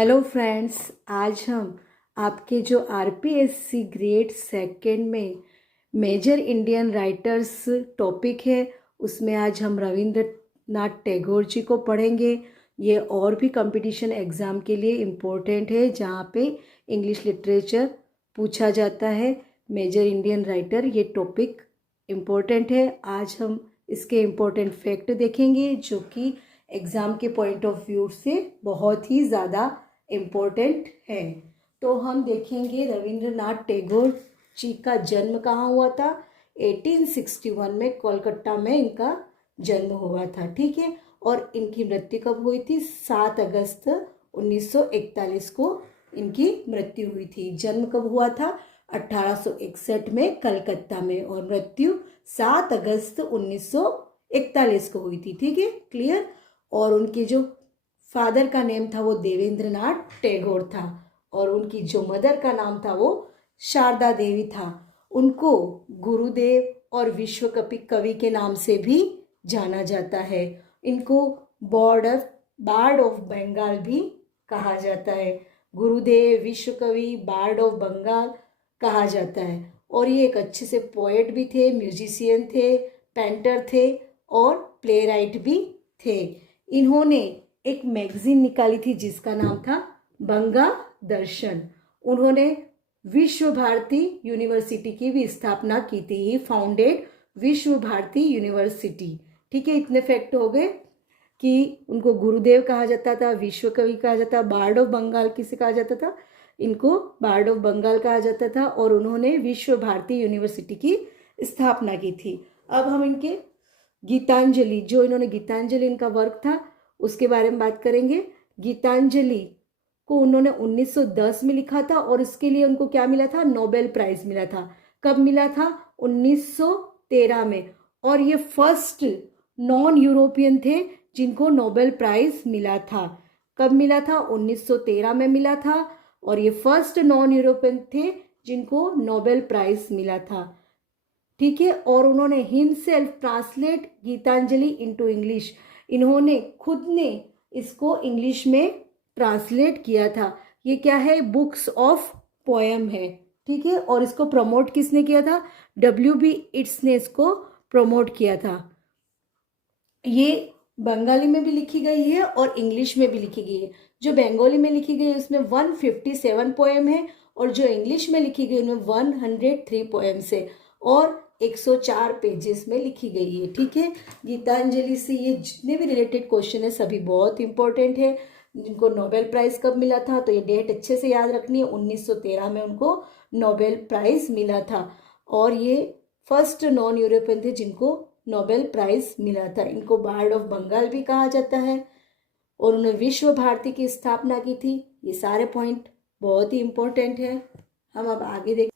Hello friends, आज हम आपके जो आरपीएससी ग्रेड सेकंड में मेजर इंडियन राइटर्स टॉपिक है उसमें आज हम रविंद्रनाथ टैगोर जी को पढ़ेंगे। ये और भी कंपटीशन एग्ज़ाम के लिए इम्पोर्टेंट है जहाँ पे इंग्लिश लिटरेचर पूछा जाता है। मेजर इंडियन राइटर ये टॉपिक इम्पोर्टेंट है। आज हम इसके इम्पोर्टेंट फैक्ट देखेंगे जो कि एग्ज़ाम के पॉइंट ऑफ व्यू से बहुत ही ज़्यादा इम्पोर्टेंट है। तो हम देखेंगे रविंद्रनाथ टैगोर जी का जन्म कहाँ हुआ था। 1861 में कोलकाता में इनका जन्म हुआ था, ठीक है। और इनकी मृत्यु कब हुई थी? 7 अगस्त 1941 को इनकी मृत्यु हुई थी। जन्म कब हुआ था? 1861 में कलकत्ता में, और मृत्यु 7 अगस्त 1941 को हुई थी, ठीक है, क्लियर। और उनके जो फादर का नेम था वो देवेंद्रनाथ टैगोर था, और उनकी जो मदर का नाम था वो शारदा देवी था। उनको गुरुदेव और विश्व कवि के नाम से भी जाना जाता है। इनको बार्ड ऑफ बंगाल भी कहा जाता है। गुरुदेव, विश्व कवि, बार्ड ऑफ बंगाल कहा जाता है। और ये एक अच्छे से पोएट भी थे, म्यूजिशियन थे, पेंटर थे और प्ले राइट भी थे। इन्होंने एक मैगजीन निकाली थी जिसका नाम था बंगा दर्शन। उन्होंने विश्व भारती यूनिवर्सिटी की भी स्थापना की थी। ही फाउंडेड विश्व भारती यूनिवर्सिटी, ठीक है। इतने फैक्ट हो गए कि उनको गुरुदेव कहा जाता था, विश्व कवि कहा जाता, बार्ड ऑफ बंगाल किसे कहा जाता था? इनको बार्ड ऑफ बंगाल कहा जाता था, और उन्होंने विश्व भारती यूनिवर्सिटी की स्थापना की थी। अब हम इनके गीतांजलि, जो इन्होंने गीतांजलि इनका वर्क था उसके बारे में बात करेंगे। गीतांजलि को उन्होंने 1910 में लिखा था, और इसके लिए उनको क्या मिला था? नोबेल प्राइज मिला था। कब मिला था? 1913 में। और ये फर्स्ट नॉन यूरोपियन थे जिनको नोबेल प्राइज मिला था। कब मिला था? 1913 में मिला था। और ये फर्स्ट नॉन यूरोपियन थे जिनको नोबेल प्राइज मिला था, ठीक है। और उन्होंने himself translate Gitanjali into English, इन्होंने खुद ने इसको इंग्लिश में ट्रांसलेट किया था। ये क्या है? बुक्स ऑफ पोएम है, ठीक है। और इसको प्रमोट किसने किया था? WB इट्स ने इसको प्रमोट किया था। ये बंगाली में भी लिखी गई है और इंग्लिश में भी लिखी गई है। जो बंगाली में लिखी गई है उसमें 157 पोएम है, और जो इंग्लिश में लिखी गई उनमें 103 पोएम्स है, और 104 पेजेस में लिखी गई है, ठीक है। गीतांजलि से ये जितने भी रिलेटेड क्वेश्चन है सभी बहुत इंपॉर्टेंट है। जिनको नोबेल प्राइज कब मिला था, तो ये डेट अच्छे से याद रखनी है। 1913 में उनको नोबेल प्राइज मिला था, और ये फर्स्ट नॉन यूरोपियन थे जिनको नोबेल प्राइज मिला था। इनको बार्ड ऑफ बंगाल भी कहा जाता है, और उन्होंने विश्व भारती की स्थापना की थी। ये सारे पॉइंट बहुत ही इंपॉर्टेंट है। हम अब आगे देख,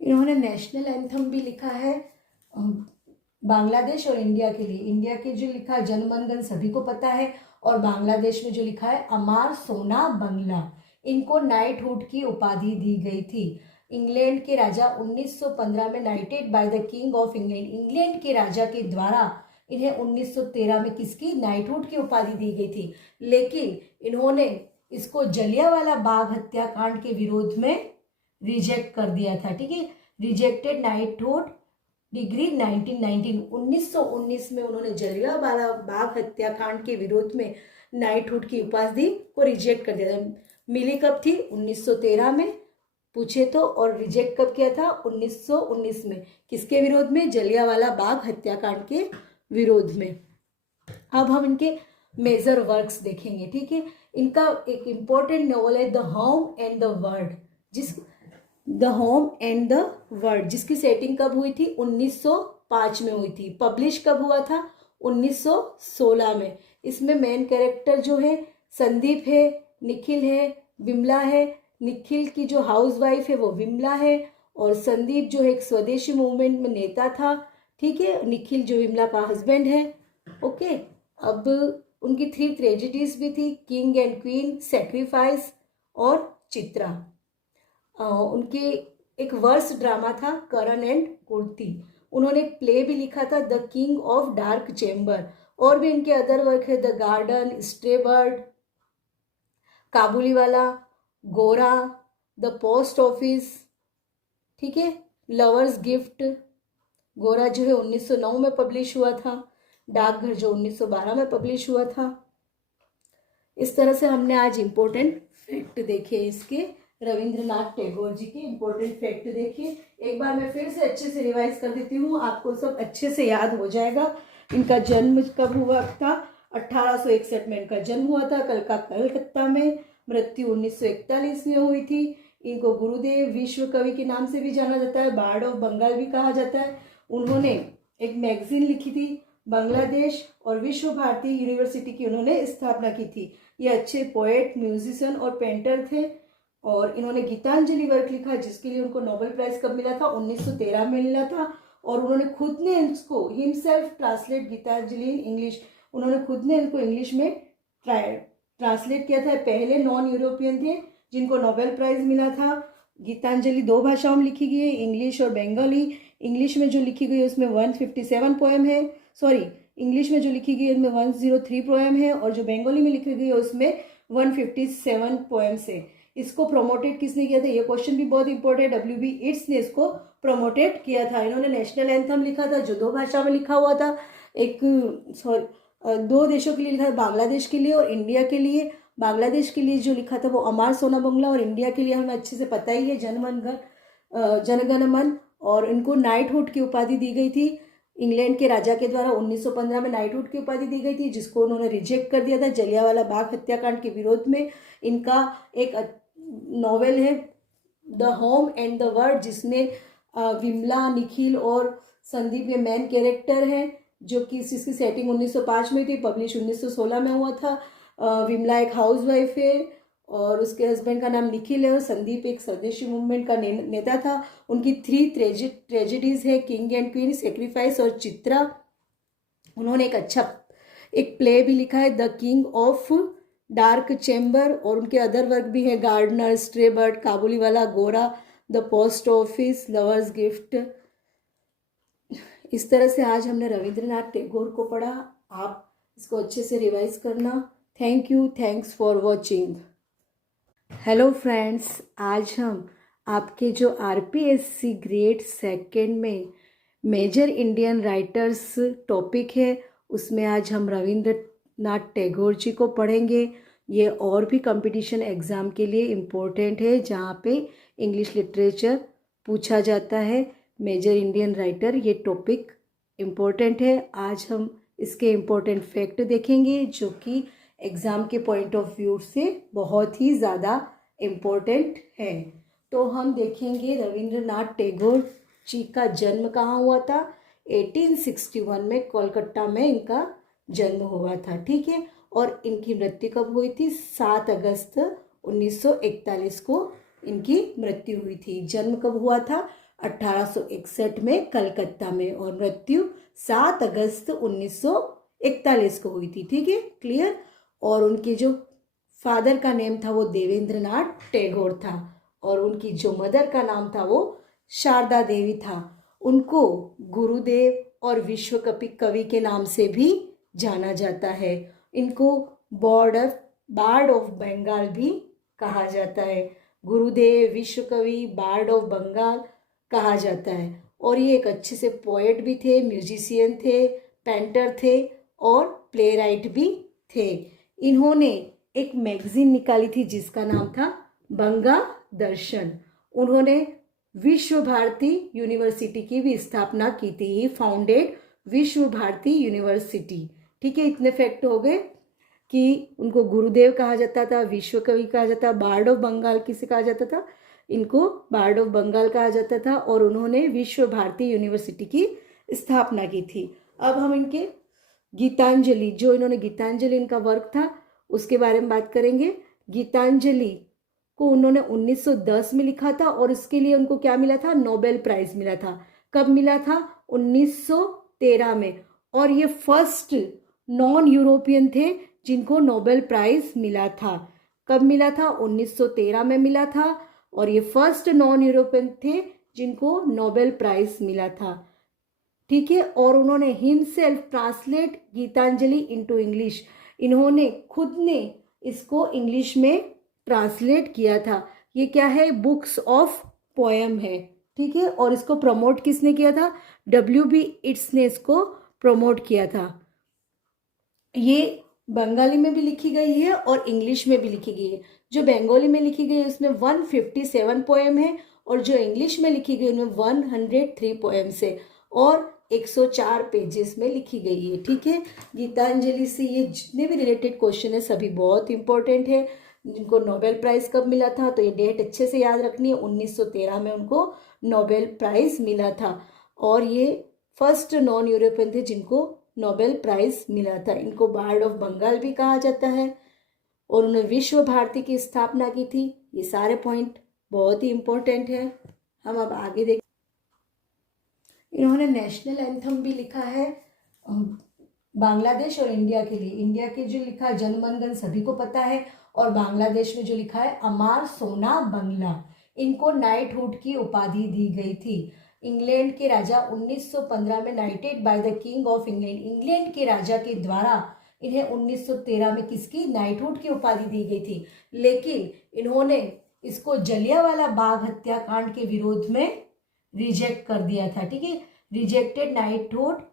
इन्होंने नेशनल एंथम भी लिखा है बांग्लादेश और इंडिया के लिए। इंडिया के जो लिखा है जनगण मन सभी को पता है, और बांग्लादेश में जो लिखा है अमार सोना बंगला। इनको नाइटहुड की उपाधि दी गई थी। इंग्लैंड के राजा 1915 में नाइटेड by the king of England, England के राजा के द्वारा इन्हें 1913 में किसकी नाइटहुड की उपाधि दी गई थी। लेकिन इन्होंने इसको जलियांवाला बाग हत्याकांड के विरोध में रिजेक्ट कर दिया था, ठीक है। रिजेक्टेड नाइटहुड डिग्री 1919 में उन्होंने जलियांवाला बाग हत्याकांड के विरोध में नाइटहुड की उपाधि को रिजेक्ट कर दिया था। मिली कब थी? 1913 में पूछे तो, और रिजेक्ट कब किया था? 1919 में। किसके विरोध में? जलियांवाला बाग हत्याकांड के विरोध में। अब हम इनके मेजर वर्क्स देखेंगे, ठीक है। इनका एक इंपॉर्टेंट नॉवल है the home and the word, जिसकी सेटिंग कब हुई थी? 1905 में हुई थी। पब्लिश कब हुआ था? 1916 में। इसमें मेन कैरेक्टर जो है संदीप है, निखिल है, विमला है। निखिल की जो हाउसवाइफ है वो विमला है, और संदीप जो है एक स्वदेशी मूवमेंट में नेता था, ठीक है। निखिल जो विमला का हस्बैंड है, ओके। अब उनकी 3 ट्रेजेडीज भी थी, किंग एंड क्वीन, सेक्रीफाइस और चित्रा। उनके एक वर्स ड्रामा था करण एंड कुर्ती। उन्होंने एक प्ले भी लिखा था the king of dark chamber, और भी इनके अदर वर्क है द गार्डन, स्ट्रे बर्ड, काबुली वाला, गोरा, द पोस्ट ऑफिस, ठीक है, लवर्स गिफ्ट, गोरा जो है 1909 में पब्लिश हुआ था, डाकघर जो 1912 में पब्लिश हुआ था। इस तरह से हमने आज इम्पोर्टेंट फैक्ट देखे इसके, रविंद्रनाथ टैगोर जी के इम्पोर्टेंट फैक्ट देखे। एक बार मैं फिर से अच्छे से रिवाइज कर देती हूँ, आपको सब अच्छे से याद हो जाएगा। इनका जन्म कब हुआ था? 1861 में इनका जन्म हुआ था कलकत्ता में। मृत्यु 1941 में हुई थी। इनको गुरुदेव विश्व कवि के नाम से भी जाना जाता है, बार्ड ऑफ बंगाल भी कहा जाता है। उन्होंने एक मैगजीन लिखी थी बांग्लादेश, और विश्व भारती यूनिवर्सिटी की उन्होंने स्थापना की थी। ये अच्छे पोएट, म्यूजिशियन और पेंटर थे। और इन्होंने गीतांजलि वर्क लिखा जिसके लिए उनको नोबेल प्राइज कब मिला था? 1913 में मिला था। और उन्होंने खुद ने इसको himself translate Gitanjali in English, उन्होंने खुद ने इनको इंग्लिश में ट्रांसलेट किया था। पहले नॉन यूरोपियन थे जिनको नोबेल प्राइज मिला था। गीतांजलि 2 भाषाओं में लिखी गई है, इंग्लिश और बंगाली। इंग्लिश में जो लिखी गई है उसमें 157 पोएम है, सॉरी, इंग्लिश में जो लिखी गई है उसमें 103 पोएम है, और जो बंगाली में लिखी गई है उसमें 157 पोएम्स है। इसको प्रमोटेड किसने किया था? ये क्वेश्चन भी बहुत इंपॉर्टेंट है। WB इट्स ने इसको प्रमोटेड किया था। इन्होंने नेशनल एंथम लिखा था जो 2 भाषा में लिखा हुआ था, एक 2 देशों के लिए लिखा था, बांग्लादेश के लिए और इंडिया के लिए। बांग्लादेश के लिए जो लिखा था वो अमार सोना बंगला, और इंडिया के लिए हमें अच्छे से पता ही है जनगण मन। और इनको नाइटहुड की उपाधि दी गई थी इंग्लैंड के राजा के द्वारा। 1915 में नाइटहुड की उपाधि दी गई थी जिसको उन्होंने रिजेक्ट कर दिया था जलियांवाला बाग हत्याकांड के विरोध में। इनका एक नॉवेल है the home and the world, जिसमें विमला, निखिल और संदीप ये मेन कैरेक्टर हैं, जो कि इसकी सेटिंग 1905 में थी, पब्लिश 1916 में हुआ था। विमला एक हाउसवाइफ है और उसके हस्बैंड का नाम निखिल है, और संदीप एक स्वदेशी मूवमेंट का नेता था। उनकी 3 ट्रेजेडीज है, किंग एंड क्वीन, सेक्रीफाइस और चित्रा। उन्होंने एक प्ले भी लिखा है the king of dark chamber, और उनके अदर वर्क भी है गार्डनर, स्ट्रे बर्ड, काबुली वाला, गोरा, the post office, lovers gift. इस तरह से आज हमने रविंद्रनाथ टैगोर को पढ़ा। आप इसको अच्छे से रिवाइज करना। Thank you, thanks for watching. Hello friends, आज हम आपके जो RPSC ग्रेड 2 में मेजर इंडियन राइटर्स टॉपिक है उसमें आज हम रविंद्रनाथ टैगोर जी को पढ़ेंगे। ये और भी कंपटीशन एग्ज़ाम के लिए इम्पोर्टेंट है जहाँ पे इंग्लिश लिटरेचर पूछा जाता है। मेजर इंडियन राइटर ये टॉपिक इम्पोर्टेंट है। आज हम इसके इम्पोर्टेंट फैक्ट देखेंगे जो कि एग्ज़ाम के पॉइंट ऑफ व्यू से बहुत ही ज़्यादा इम्पोर्टेंट है। तो हम देखेंगे रविंद्रनाथ टैगोर जी का जन्म कहाँ हुआ था। 1861 में कोलकाता में इनका जन्म हुआ था, ठीक है। और इनकी मृत्यु कब हुई थी? 7 अगस्त 1941 को इनकी मृत्यु हुई थी। जन्म कब हुआ था? 1861 में कलकत्ता में, और मृत्यु 7 अगस्त 1941 को हुई थी, ठीक है, क्लियर। और उनके जो फादर का नेम था वो देवेंद्रनाथ टैगोर था, और उनकी जो मदर का नाम था वो शारदा देवी था। उनको गुरुदेव और विश्व कवि के नाम से भी जाना जाता है। इनको बार्ड ऑफ बंगाल भी कहा जाता है। गुरुदेव, विश्व कवि, बार्ड ऑफ बंगाल कहा जाता है। और ये एक अच्छे से पोएट भी थे, म्यूजिशियन थे, पेंटर थे और प्ले राइट भी थे। इन्होंने एक मैगजीन निकाली थी जिसका नाम था बंगा दर्शन। उन्होंने विश्व भारती यूनिवर्सिटी की भी स्थापना की थी। ही फाउंडेड विश्व भारती यूनिवर्सिटी, ठीक है। इतने फैक्ट हो गए कि उनको गुरुदेव कहा जाता था, विश्व कवि कहा जाता, बार्ड ऑफ बंगाल किसे कहा जाता था? इनको बार्ड ऑफ बंगाल कहा जाता था, और उन्होंने विश्व भारती यूनिवर्सिटी की स्थापना की थी। अब हम इनके गीतांजलि, जो इन्होंने गीतांजलि इनका वर्क था उसके बारे में बात करेंगे। गीतांजलि को उन्होंने 1910 में लिखा था, और इसके लिए उनको क्या मिला था? नोबेल प्राइज मिला था। कब मिला था? 1913 में। और ये फर्स्ट नॉन यूरोपियन थे जिनको नोबेल प्राइज मिला था। कब मिला था? 1913 में मिला था, और ये फर्स्ट नॉन यूरोपियन थे जिनको नोबेल प्राइज मिला था, ठीक है। और उन्होंने himself translate Gitanjali into English, इन्होंने खुद ने इसको इंग्लिश में ट्रांसलेट किया था। ये क्या है, बुक्स ऑफ पोएम है, ठीक है। और इसको प्रमोट किसने किया था, W.B. इट्स ने इसको प्रमोट किया था। ये बंगाली में भी लिखी गई है और इंग्लिश में भी लिखी गई है। जो बंगाली में लिखी गई है उसमें 157 पोएम है और जो इंग्लिश में लिखी गई उनमें 103 पोएम्स है और 104 पेजेस में लिखी गई है, ठीक है। गीतांजलि से ये जितने भी रिलेटेड क्वेश्चन है सभी बहुत इंपॉर्टेंट है। जिनको नोबेल प्राइज कब मिला था, तो ये डेट अच्छे से याद रखनी है, 1913 में उनको नोबेल प्राइज मिला था। और ये फर्स्ट नॉन यूरोपियन थे जिनको नोबेल प्राइज मिला था। इनको बार्ड ऑफ बंगाल भी कहा जाता है और उन्होंने विश्व भारती की स्थापना की थी। ये सारे पॉइंट बहुत ही इंपॉर्टेंट है। हम अब आगे देख, इन्होंने नेशनल एंथम भी लिखा है बांग्लादेश और इंडिया के लिए। इंडिया के जो लिखा है जनगण मन सभी को पता है और बांग्लादेश में जो लिखा है अमार सोना बंगला। इनको नाइटहुड की उपाधि दी गई थी। इंग्लैंड के राजा 1915 में नाइटेड by the king of England, England के राजा के द्वारा इन्हें 1913 में किसकी नाइटहुड की उपाधि दी गई थी। लेकिन इन्होंने इसको जलियांवाला बाग हत्याकांड के विरोध में रिजेक्ट कर दिया था, ठीक है। रिजेक्टेड नाइटहुड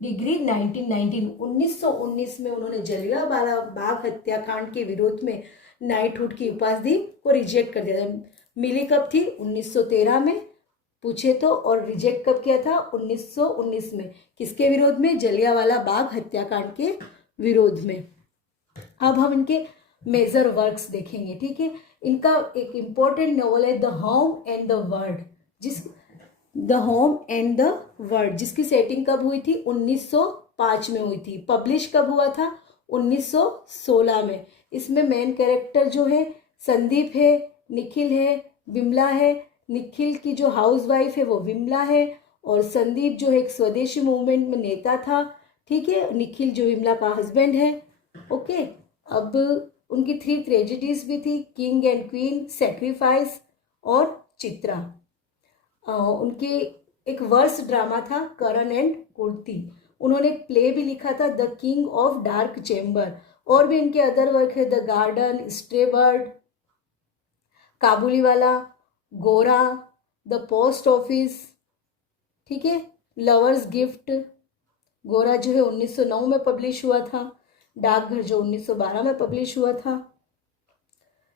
डिग्री 1919 में उन्होंने जलियांवाला बाग हत्याकांड के विरोध में नाइटहुड की उपाधि को रिजेक्ट कर दिया था। मिली कब थी, 1913 में पूछे तो, और रिजेक्ट कब किया था, 1919 में। किसके विरोध में, जलियांवाला बाग हत्याकांड के विरोध में। अब हम इनके मेजर वर्क्स देखेंगे, ठीक है। इनका एक इंपॉर्टेंट नॉवल है the home and the world, the home and the world, जिसकी सेटिंग कब हुई थी, 1905 में हुई थी। पब्लिश कब हुआ था, 1916 में। इसमें मेन कैरेक्टर जो है संदीप है, निखिल है, विमला है। निखिल की जो हाउस वाइफ है वो विमला है और संदीप जो है एक स्वदेशी मूवमेंट में नेता था, ठीक है। निखिल जो विमला का हस्बैंड है, ओके। अब उनकी 3 ट्रेजेडीज भी थी, किंग एंड क्वीन, सेक्रीफाइस और चित्रा। उनके एक वर्स ड्रामा था करण एंड कुर्ती। उन्होंने एक प्ले भी लिखा था the king of dark chamber. और भी इनके अदर वर्क है द गार्डन, स्ट्रे बर्ड, काबुली वाला, गोरा, द पोस्ट ऑफिस, ठीक है। लवर्स गिफ्ट, गोरा जो है 1909 में पब्लिश हुआ था। डाकघर जो 1912 में पब्लिश हुआ था।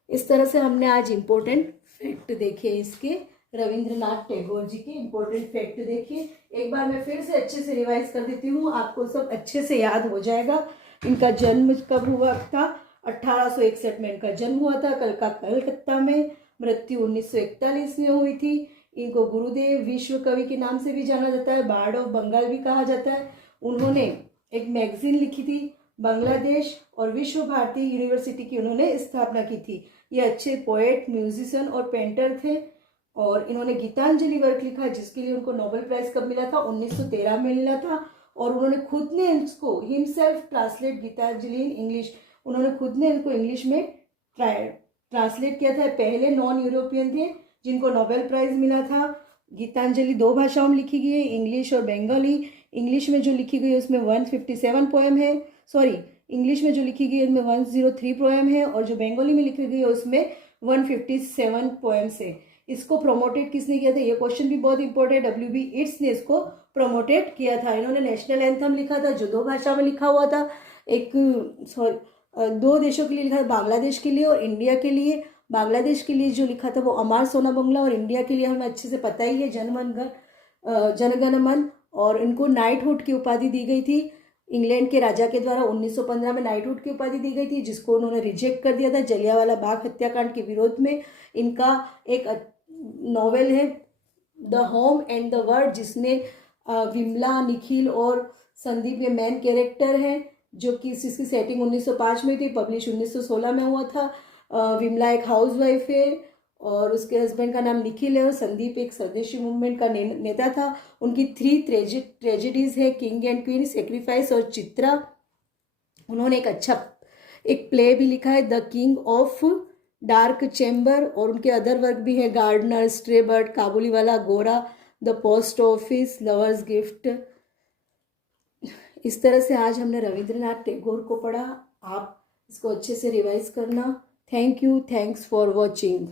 इस तरह से हमने आज इम्पोर्टेंट फैक्ट देखे इसके, रविंद्रनाथ टैगोर जी के इम्पोर्टेंट फैक्ट देखिए। एक बार मैं फिर से अच्छे से रिवाइज कर देती हूँ, आपको सब अच्छे से याद हो जाएगा। इनका जन्म कब हुआ था, 1861 में इनका जन्म हुआ था कलकत्ता में। मृत्यु 1941 में हुई थी। इनको गुरुदेव विश्व कवि के नाम से भी जाना जाता है, बार्ड ऑफ बंगाल भी कहा जाता है। उन्होंने एक मैगजीन लिखी थी बांग्लादेश और विश्व भारती यूनिवर्सिटी की उन्होंने स्थापना की थी। ये अच्छे पोएट, म्यूजिशियन और पेंटर थे और इन्होंने गीतांजलि वर्क लिखा जिसके लिए उनको नोबेल प्राइज कब मिला था, 1913 में मिला था। और उन्होंने खुद ने इसको himself translate Gitanjali in English, उन्होंने खुद ने इनको इंग्लिश में ट्रांसलेट किया था। पहले नॉन यूरोपियन थे जिनको नोबेल प्राइज मिला था। गीतांजलि 2 भाषाओं में लिखी गई है, इंग्लिश और बंगाली। इंग्लिश में जो लिखी गई है उसमें 157 पोएम है, सॉरी इंग्लिश में जो लिखी गई है उसमें 103 पोएम है और जो बंगाली में लिखी गई है उसमें 157 पोएम्स है। इसको प्रमोटेड किसने किया था, ये क्वेश्चन भी बहुत इंपॉर्टेंट है। W.B. इट्स ने इसको प्रमोटेड किया था। इन्होंने नेशनल एंथम लिखा था जो 2 भाषा में लिखा हुआ था, एक 2 देशों के लिए लिखा था, बांग्लादेश के लिए और इंडिया के लिए। बांग्लादेश के लिए जो लिखा था वो अमार सोना बंगला और इंडिया के लिए हमें अच्छे से पता ही है जनगण मन। और इनको नाइटहुड की उपाधि दी गई थी इंग्लैंड के राजा के द्वारा। 1915 में नाइटहुड की उपाधि दी गई थी जिसको उन्होंने रिजेक्ट कर दिया था जलियांवाला बाग हत्याकांड के विरोध में। इनका एक नॉवेल है the home and the world जिसमें विमला, निखिल और संदीप ये मेन कैरेक्टर हैं, जो कि इसकी सेटिंग 1905 में थी, पब्लिश 1916 में हुआ था। विमला एक हाउस वाइफ है और उसके हस्बैंड का नाम निखिल है और संदीप एक स्वदेशी मूवमेंट का नेता था। उनकी 3 ट्रेजेडीज है किंग एंड क्वीन, सेक्रीफाइस और चित्रा। उन्होंने एक प्ले भी लिखा है the king of dark chamber और उनके अदर वर्क भी है गार्डनर, स्ट्रे बर्ड, काबुली वाला, गोरा, the post office, lovers gift. इस तरह से आज हमने रविंद्रनाथ टैगोर को पढ़ा। आप इसको अच्छे से रिवाइज करना। Thank you, thanks for watching.